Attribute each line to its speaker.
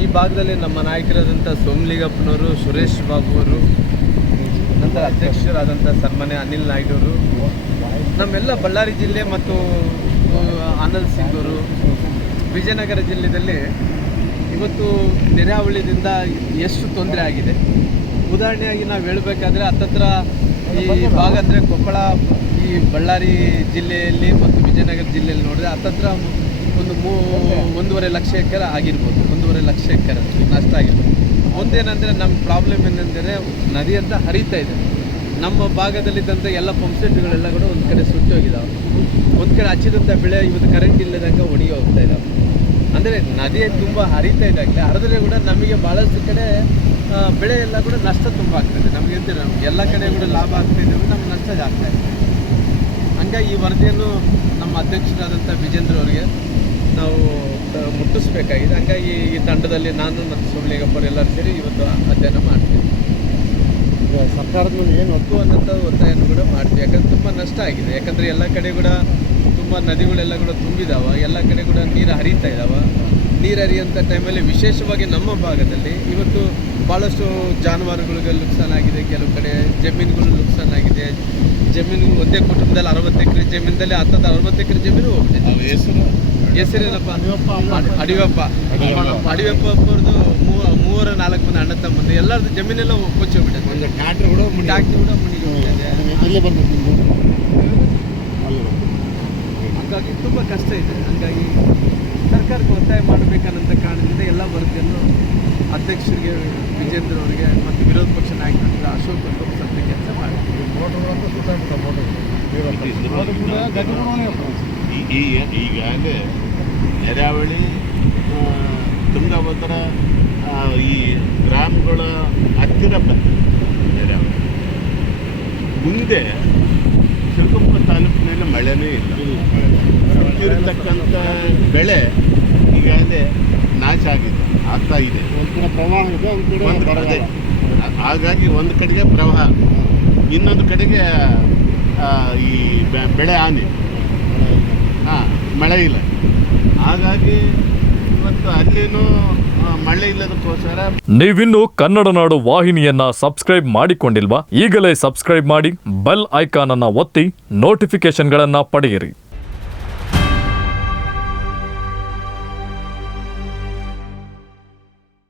Speaker 1: ಈ ಭಾಗದಲ್ಲಿ ನಮ್ಮ ನಾಯಕರಾದಂಥ ಸೋಮ್ಲಿಗಪ್ಪನವರು, ಸುರೇಶ್ ಬಾಬು ಅವರು ನಂತರ ಅಧ್ಯಕ್ಷರಾದಂಥ ಸನ್ಮಾನ್ಯ ಅನಿಲ್ ನಾಯ್ಡು ಅವರು ನಮ್ಮೆಲ್ಲ ಬಳ್ಳಾರಿ ಜಿಲ್ಲೆ ಮತ್ತು ಆನಂದ್ ಸಿಂಗ್ ಅವರು ವಿಜಯನಗರ ಜಿಲ್ಲೆಯಲ್ಲಿ ಇವತ್ತು ನೆರೆಹಾವಳಿದಿಂದ ಎಷ್ಟು ತೊಂದರೆ ಆಗಿದೆ? ಉದಾಹರಣೆಯಾಗಿ ನಾವು ಹೇಳಬೇಕಾದ್ರೆ ಹತ್ತತ್ರ ಈ ಭಾಗ ಅಂದರೆ ಕೊಪ್ಪಳ ಈ ಬಳ್ಳಾರಿ ಜಿಲ್ಲೆಯಲ್ಲಿ ಮತ್ತು ವಿಜಯನಗರ ಜಿಲ್ಲೆಯಲ್ಲಿ ನೋಡಿದ್ರೆ ಹತ್ತತ್ರ ಒಂದು ಮೂ ಒಂದೂವರೆ ಲಕ್ಷ ಎಕರೆ ಆಗಿರ್ಬೋದು. ಒಂದೂವರೆ ಲಕ್ಷ ಎಕರೆ ನಷ್ಟ ಆಗಿರ್ಬೋದು. ಒಂದೇನೆಂದರೆ ನಮ್ಮ ಪ್ರಾಬ್ಲಮ್ ಏನಂದರೆ ನದಿ ಅಂತ ಹರಿತಾ ಇದೆ. ನಮ್ಮ ಭಾಗದಲ್ಲಿದ್ದಂಥ ಎಲ್ಲ ಪಂಪ್ಸೆಟ್ಗಳೆಲ್ಲ ಕೂಡ ಒಂದು ಕಡೆ ಸುಟ್ಟೋಗಿದ್ದಾವೆ ಒಂದು ಕಡೆ ಹಚ್ಚಿದಂಥ ಬೆಳೆ ಇವತ್ತು ಕರೆಂಟ್ ಇಲ್ಲದಂಗೆ ಒಣಗಿ ಹೋಗ್ತಾ ಇದ್ದಾವೆ ಅಂದರೆ ನದಿ ತುಂಬ ಹರಿತಾ ಇದ್ದಾಗಲೇ ಹರಿದ್ರೆ ಕೂಡ ನಮಗೆ ಭಾಳಷ್ಟು ಕಡೆ ಬೆಳೆ ಎಲ್ಲ ಕೂಡ ನಷ್ಟ ತುಂಬ ಆಗ್ತದೆ ನಮಗೆ ಎಲ್ಲ ಕಡೆ ಕೂಡ ಲಾಭ ಆಗ್ತಿದೆ ನಮ್ಗೆ ನಷ್ಟ ಜಾಸ್ತಿ ಇದೆ. ಹಂಗಾಗಿ ಈ ವರದಿಯನ್ನು ನಮ್ಮ ಅಧ್ಯಕ್ಷರಾದಂಥ ವಿಜೇಂದ್ರ ಅವರಿಗೆ ನಾವು ಮುಟ್ಟಿಸ್ಬೇಕಾಗಿದೆ. ಹಂಗಾಗಿ ಈ ತಂಡದಲ್ಲಿ ನಾನು ಮತ್ತು ಸೋಮಲಿಂಗಪ್ಪರು ಎಲ್ಲರೂ ಸೇರಿ ಇವತ್ತು ಅಧ್ಯಯನ ಮಾಡ್ತೀವಿ.
Speaker 2: ಸರ್ಕಾರದ ಮೇಲೆ ಏನು
Speaker 1: ಒತ್ತು ಅನ್ನೋಂಥ ಒತ್ತಾಯವನ್ನು ಕೂಡ ಮಾಡ್ತೀವಿ. ಯಾಕಂದ್ರೆ ತುಂಬ ನಷ್ಟ ಆಗಿದೆ. ಯಾಕಂದರೆ ಎಲ್ಲ ಕಡೆ ಕೂಡ ತುಂಬ ನದಿಗಳೆಲ್ಲ ಕೂಡ ತುಂಬಿದಾವೆ. ಎಲ್ಲ ಕಡೆ ಕೂಡ ನೀರು ಹರಿತಾ ಇದ್ದಾವೆ ನೀರು ಹರಿಯುವಂಥ ಟೈಮಲ್ಲಿ ವಿಶೇಷವಾಗಿ ನಮ್ಮ ಭಾಗದಲ್ಲಿ ಇವತ್ತು ಭಾಳಷ್ಟು ಜಾನುವಾರುಗಳಿಗೆ ನುಕ್ಸಾನ್ ಆಗಿದೆ. ಕೆಲವು ಕಡೆ ಜಮೀನುಗಳು ನುಕ್ಸಾನ್ ಆಗಿದೆ. ಜಮೀನು ಒಂದೇ ಕುಟುಂಬದಲ್ಲಿ ಅರವತ್ತು ಎಕರೆ ಜಮೀನಲ್ಲಿ ಹತ್ತದ ಅರವತ್ತು ಎಕರೆ ಜಮೀನು ಹೋಗಿದೆ
Speaker 2: ಹೆಸರು.
Speaker 1: ಹೆಸರೇನಪ್ಪ?
Speaker 2: ಅಡಿವಪ್ಪ
Speaker 1: ಅಡಿವಪ್ಪ ಅಡಿಯಪ್ಪ. ಅಡಿಯಪ್ಪ. ಅವ್ರದ್ದು ಮೂವರ ನಾಲ್ಕು ಮಂದಿ ಅಣ್ಣ ತಮ್ಮಂದು ಎಲ್ಲರದ್ದು ಜಮೀನೆಲ್ಲ ಕೊಚ್ಚಿ ಹೋಗ್ಬಿಟ್ಟಿದೆ.
Speaker 2: ಒಂದು ಟ್ಯಾಕ್ಟ್ರ್ ಕೂಡ ಮುಡಿ
Speaker 1: ಕೂಡ ಮುನಿಗೆ ಹಾಗಾಗಿ ತುಂಬ ಕಷ್ಟ ಇದೆ. ಹಾಗಾಗಿ ಸರ್ಕಾರಕ್ಕೆ ಒತ್ತಾಯ ಮಾಡಬೇಕನ್ನಂಥ ಕಾರಣದಿಂದ ಎಲ್ಲ ವರದಿಯನ್ನು ಅಧ್ಯಕ್ಷರಿಗೆ ವಿಜೇಂದ್ರ ಅವರಿಗೆ ಮತ್ತು ವಿರೋಧ ಪಕ್ಷ ನಾಯಕರಾಗಿದ್ದ ಅಶೋಕ್ ಅವರು ಸತ್ಯ ಕೆಲಸ
Speaker 2: ಮಾಡಿ.
Speaker 3: ಈ- ಈಗಾಗಲೇ ನೆರಾವಳಿ ತುಂಗಭದ್ರ ಈ ಗ್ರಾಮಗಳ ಹತ್ತಿರ ಬಂದಿದೆ ನೆರಾವಳಿ. ಮುಂದೆ ಶಿವಕೊಪ್ಪ ತಾಲೂಕಿನಲ್ಲಿ ಮಳೆನೇ ಇಲ್ಲ. ಇರತಕ್ಕಂಥ ಬೆಳೆ ಈಗಾಗಲೇ ಆಗಿದೆ ಆಗ್ತಾ ಇದೆ.
Speaker 2: ಪ್ರವಾಹ
Speaker 3: ಹಾಗಾಗಿ ಒಂದು ಕಡೆಗೆ ಪ್ರವಾಹ ಇನ್ನೊಂದು ಕಡೆಗೆ ಈ ಬೆ- ಬೆಳೆ ಹಾನಿ. ಹಾಂ ಮಳೆ ಇಲ್ಲ. ಹಾಗಾಗಿ ಇವತ್ತು ಅಲ್ಲಿನೂ ಮಳೆ ಇಲ್ಲದಕ್ಕೋಸ್ಕರ
Speaker 4: ನೀವಿನ್ನು ಕನ್ನಡ ನಾಡು ವಾಹಿನಿಯನ್ನ ಸಬ್ಸ್ಕ್ರೈಬ್ ಮಾಡಿಕೊಂಡಿಲ್ವಾ? ಈಗಲೇ ಸಬ್ಸ್ಕ್ರೈಬ್ ಮಾಡಿ ಬೆಲ್ ಐಕಾನ್ ಅನ್ನ ಒತ್ತಿ ನೋಟಿಫಿಕೇಶನ್ಗಳನ್ನ ಪಡೆಯಿರಿ.